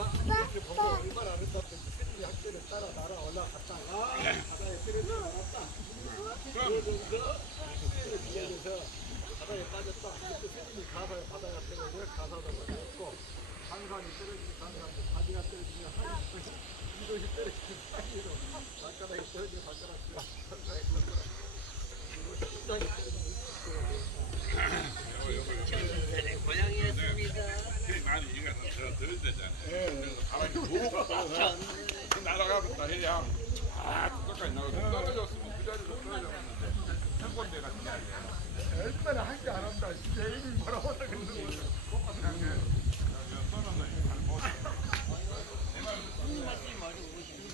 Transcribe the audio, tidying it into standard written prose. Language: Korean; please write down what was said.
얼마나 안 했었던 스님이 학교를 따라 날아 올라갔다가 바다에 떨어져나갔다. 그러면서 스님을 비하면서 바다에 빠졌다. 그때 스님이 가사에 바다가 떨어져 가사도 맞았고 강산이 떨어지면 강산도 바지가 떨어지면 하늘이 이것이 떨어지는 사이로 발가락이 떨어지면 발가락이 떨어져 그리고 심장이 떨어지면 고향이었습니다. 많이 이가서 저 들었대잖아요. 그래서 바람이 쭉 날아가고 다 해야 끝까지 나가고 떨어졌으면 그 자리로 떨어졌는데 한번대 같은 게 아니에요. 얼마나 한 게 안 한다. 진짜 이미 뭐라고 하다 그러는 거죠. 똑같은 게 떨어졌는데 잘 못. 말씀 마시고 오시면